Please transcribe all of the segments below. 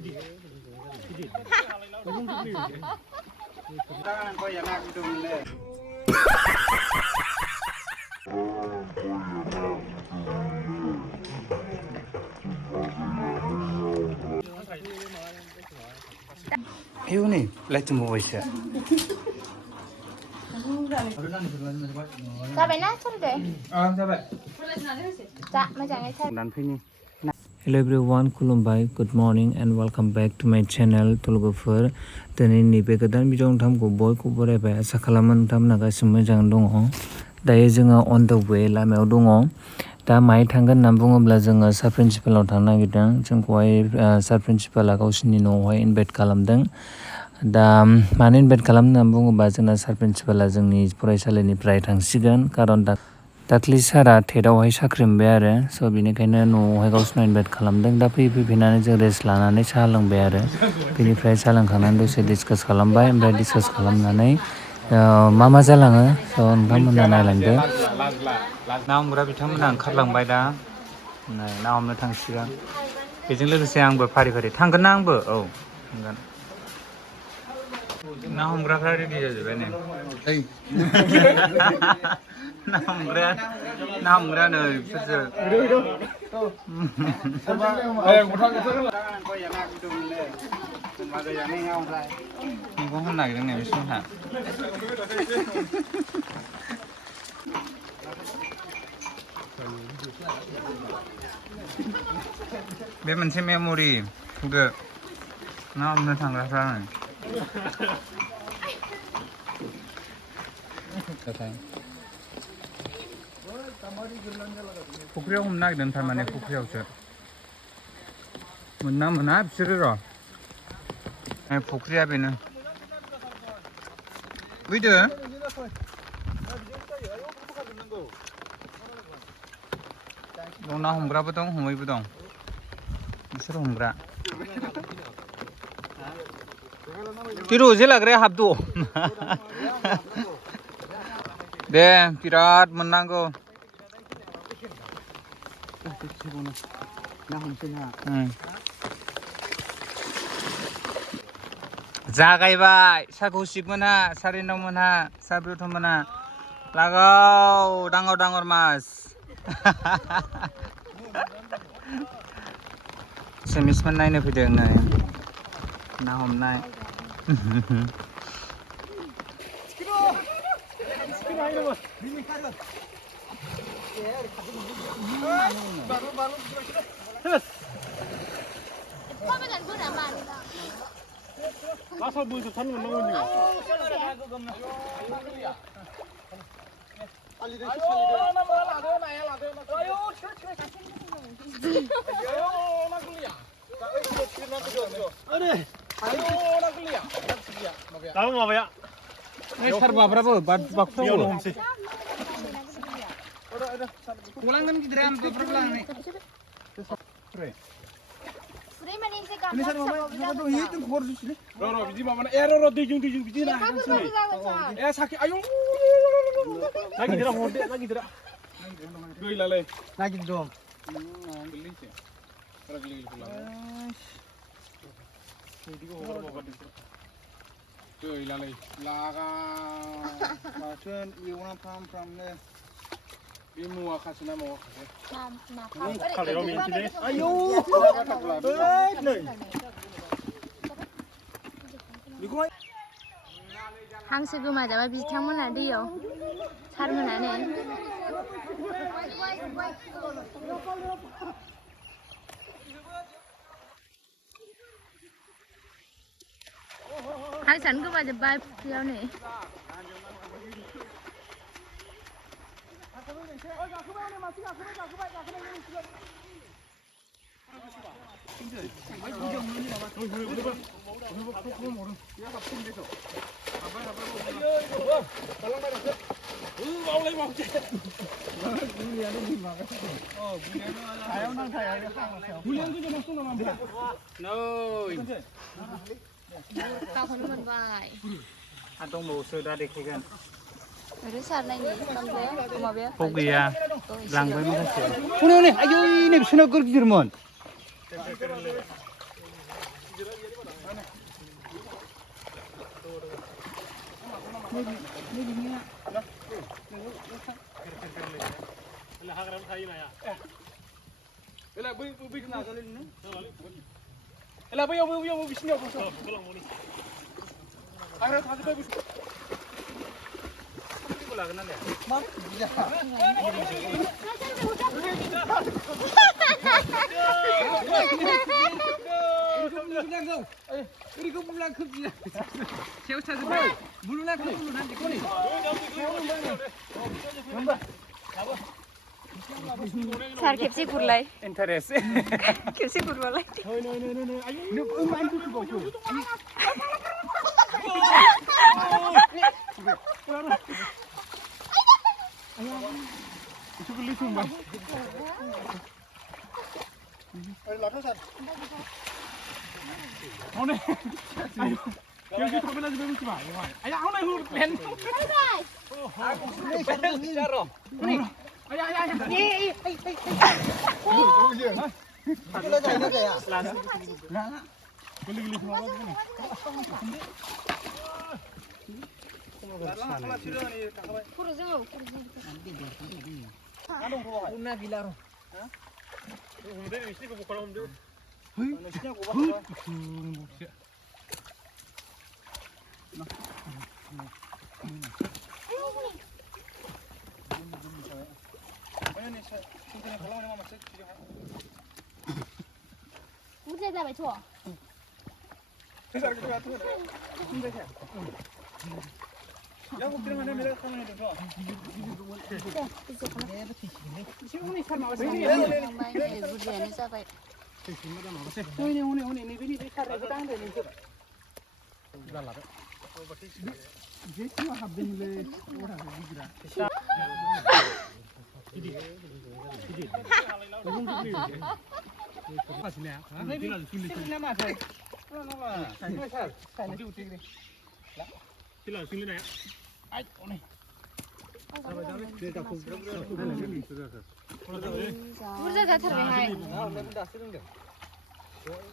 Ini lihat semua wes ya. Sampai nasar deh. Sampai. Tak, macam ni. Dan fini. Hello everyone, Kulumbai, good morning and welcome back to my channel Tulugufur. Tani ni pe kedan bijong tham ko boy ko bore ba asa khalaman tham na ga simma jang dong. Dai जोङो on the way लामायाव दङ. दा माहाय थांगोन होनना बुङोब्ला जोङो सार प्रिन्सिपालाव थांनो नागिरदों। जोंखौहाय सार प्रिन्सिपाला गावसिनि न'आवहाय इनभाइट खालामदों। दा मानो इनभाइट खालामनो होनना बुङोबा जोंना सार प्रिन्सिपाला जोंनि फरायसालिनिफ्राय थांसिगोन खारन दाख्लि सारा टेटआवहाय साख्रि मोनबाय आरो स' बेनिखायनो न'आवहाय गावसोरनाव इनभाइट खालामदों। दा फैनानै जों रेस्ट लानानै साहा लोंबाय आरो बेनिफ्राय साहा लोंखांनानै दसे डिसकास खालामबाय। ओमफ्राय डिसकास खालामनानै मा जालाङो स' नोंथांमोना नायलांदो। ना हमग्रा बिथांमोना ओंखारलांबाय दा ना हमनो थांसिगोन। बेजों लोगोसे आंबो फारि थांगोन ना आंबो औ थांगोन। ना हमग्राफ्रा रेडि जाजोब्बाय नै। ना हमग्रा नै बिसोरसो। मैगं होनो नागिरदों नै बिसोरहा। बे मोनसे मेम'रि थुदो ना हमनो थांग्राफ्रा नै। फुख्रियाव हमनो नागिरदों थारमाने फुख्रियावसो मोना बिसोरो र' फुख्रिया बेनो फैदो। दं ना हमग्राबो दं हमैबो दं बिसोर हमग्रा। तिरु जे लाग्राया हाबदो दे बिराद मोननांगौ। जागायबाय साखौसिब मोनहा सारिनाव मोनहा साब्रथ मोनहा लागाव डांगर मास। सेमिसमोन नायनो फैदों नै ना हमनाय। Tahu mabayا? Sarbabraबो बागफ्रावो हमसै। गलांगोन गिदिरा बाब्राब लांनाय। बिदि माबाना र' दैजों बिदि ना साखि आयौ ना गिदिरा हरदे ना गिदिरा गैलालै ना गिदिर दं। गैलालै लागा माथोन एवना फ्रामनो बे मुवा खासे ना मावा खासे खालायाव मिन्थिदे आयौ हांसो गोमाजाबा बिथांमोना दैयाव सारमोनानो हांसोआनो गोमाजोब्बाय फुख्रियाव नै। गावखौनो मोनबाय। दंबावोसो दा देखायगोन। ओरै सारनायनि माबाया फग गैया लांबाय माखासे। हनै आयौ नै बिसोरना गिदिरमोन। Elah बै kena kali ni. Elah बै bisnya apa? Akhirnya tadi बै bis. Bola kena ni. Mak. Ini kau pulang kerja. Siapa saja बै. Bululah kau bulu nanti kau ni. सार खेबसे गुरलाय Interest. खेबसे गुरबालाय Ni main tu kau tu. Itu beli sumbang. Ada lada sat. Oh ni. Ayo. Kau tu kau bela juga macam mana? Ayah, aku nak hur pen. Aku ni pen ni caro. Ni. Ayah. Oh. Kita jangan ya. Lala. Geli semua ni. Una gilaro. 우재 잡아 줘. 우재 잡아야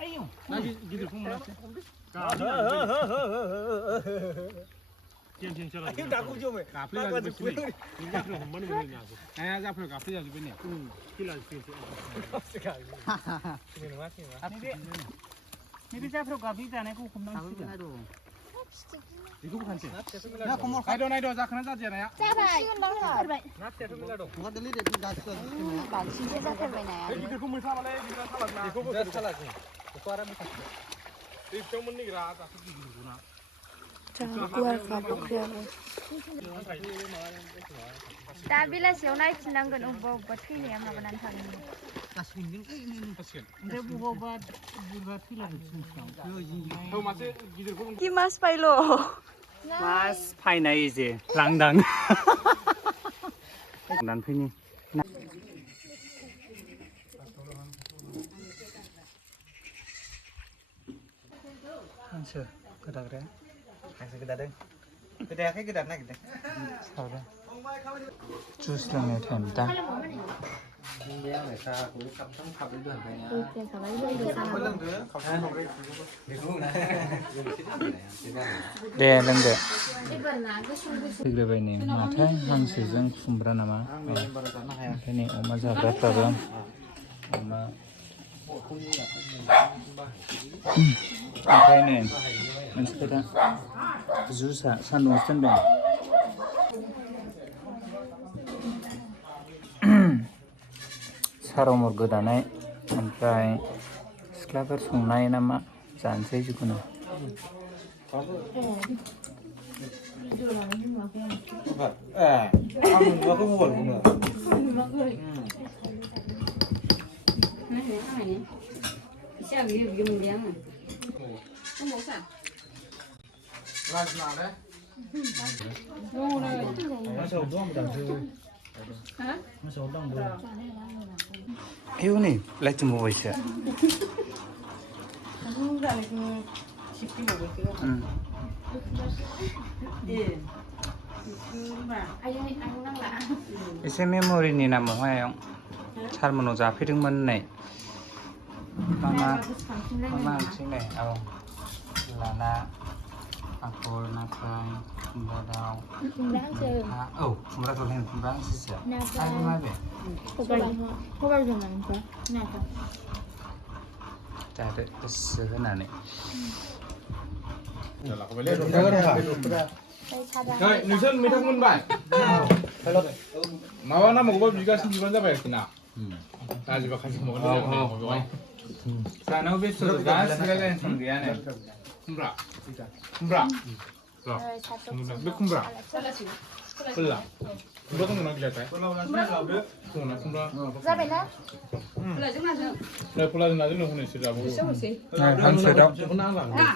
아유. 나 기들 풍만 왔지. Ayo dah aku jom. Kapli lagi bersini. Ini kapli mana mana ni aku. Ayah kapli lagi bersini. Kila sini. Sekali. Ini macam mana? Ini kapli kapli jangan aku kumang sih. Iku bukan sih. Ya kumur. Naido zakran saja ya. 잡아. 지금 나가. Nanti aku melado. Bukan deli deh, dah sudah. 많이 진짜 잡혀봐야 돼. Gidir kumur sama lagi, gidir salah na. Iku bukan salah ni. Suara muka. Itu cuma ni rata aku gidir guna. 자, 구할 가볼게요. 따빌라 시원하게 지난 건 오버 트이네 아마 난 타는. Kasih ini ini Pasien. dia buat buat lagi susah. Tahu masih gidir kumur. 이마스 파일로. Mas 파이나 이제 랑당. 난 팬이. 한스 그다 그래? Kasih kita deh. Kita kayak kita nak kita. 사오래. 주스 랑에 된다. Dia mereka aku kapten kapten itu harganya. 이렇게 잡아. Belum tuh, kapten nomor 네, 랑데. 그래봐니 마태 한스는 쿰브라 나마. 괜히 엄마 잡았다가 엄마. 오케이네. 만스다. 주사 산동 선배. 사람을 그다네. 오케이. 스클라버 송나이 나마 잔세 주구나. Kamu gua buat gua. Lagi mana? Masuk dong dah tu. Masuk dong tu. 이거니 라이트 먹어 있어. 응. 이제 메모리니 나 뭐예요? 잘못 오자 필름만 내. मा ओंख्रिलाय औ लाना आखल नाफ्राय खुमब्रा दाउ औ खुमब्रा दं खुमब्रा हांसोसो आरो मा बे जादो गोसो होनानै नोंसोर मैथा मोनबाय माबा नांबावगौबा बिगासिनो बिबानो जाबाय आरोखि ना गाज्रिबा खासि माबानो जानाव बेसर गासिबो सम गैयानो खुमब्रा खुमब्रा बे खुमब्रा फोरला खुमब्रा दंना गैयाथाय दंना खुमब्रा जाबायना फोरला जोंना जोंनो हनैसो जाबावो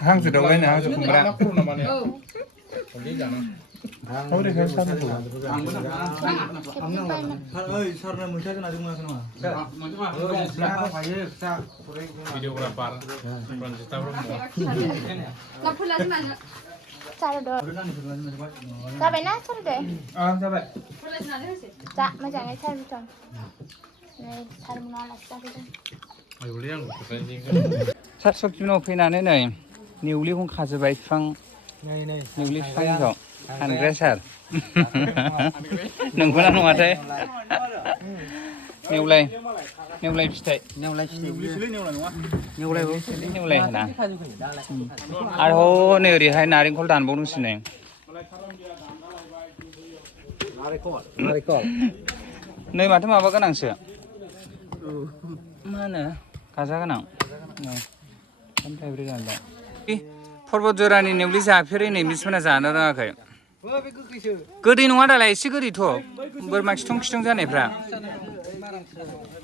हांसो दाउलायनो हांसो खुमब्रा खर'ना माने हलै जाना भिडिअग्राफार रन्जिता ब्रह्म जाबायना सारदे जाबाय जा मोजाङै सारबिथन नै सारमोना आलासि जाफैदों सार सखिनाव फैनानै नै नेवलिखौ खाजोबबाय बिफां नेवलि बिफांखौ हानग्रा सार नंगौना नङाथाय नेवलाय फिथाइ नेवलाय होना आरो नै ओरैहाय नारेंखल दानबावदोंसो नै नै माथो माबा गोनांसो मा होनो गाजा गोनां पर्बत जरानि नेवलि जाफेरै नै मिसमोना जानो रोङाखै गोदै नङा दालाय एसे गोदैथ' बोरमा खिथं जानायफ्रा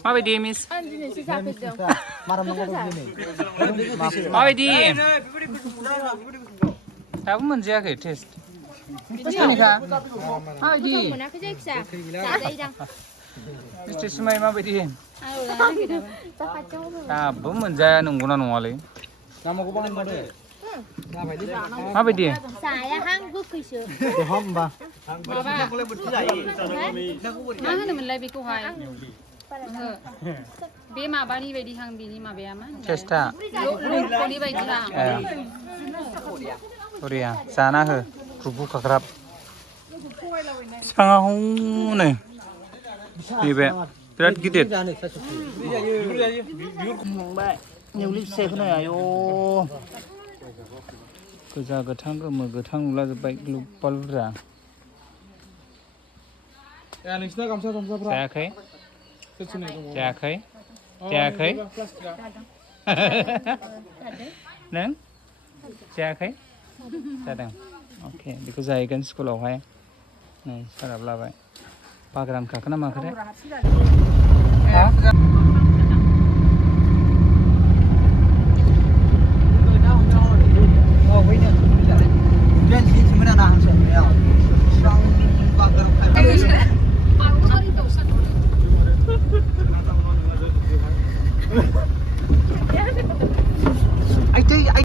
माबायदि मिस माबायदि दाबो मोनजायाखै टेस्ट माबायदि मिस्ट्रि सिमाय माबायदि दाबो मोनजाया नंगौना नङालै माबायदि जायाहां गोखैसो मा होनोमोनलाय बेखौहाय बे माबानि बायदिहां बेनि माबाया मा टेस्टा लंखनि बायदिहां बरिया जाना हो ग्रुबु खाग्राब बिफाङा हनै नैबे बिराद गिदिर नेवलि फिथाइखौनो आयौ गोजा गोथां गोमो गोथां नुलाजोब्बाय ग्लुबाल बुरजा नोंसिना गामसा गामसाफ्रा जायाखै नों जायाखै जादों अके बेखौ जाहैगोन स्कुलावहाय नै साराब लाबाय बाग्राम खाखोना माखोथाय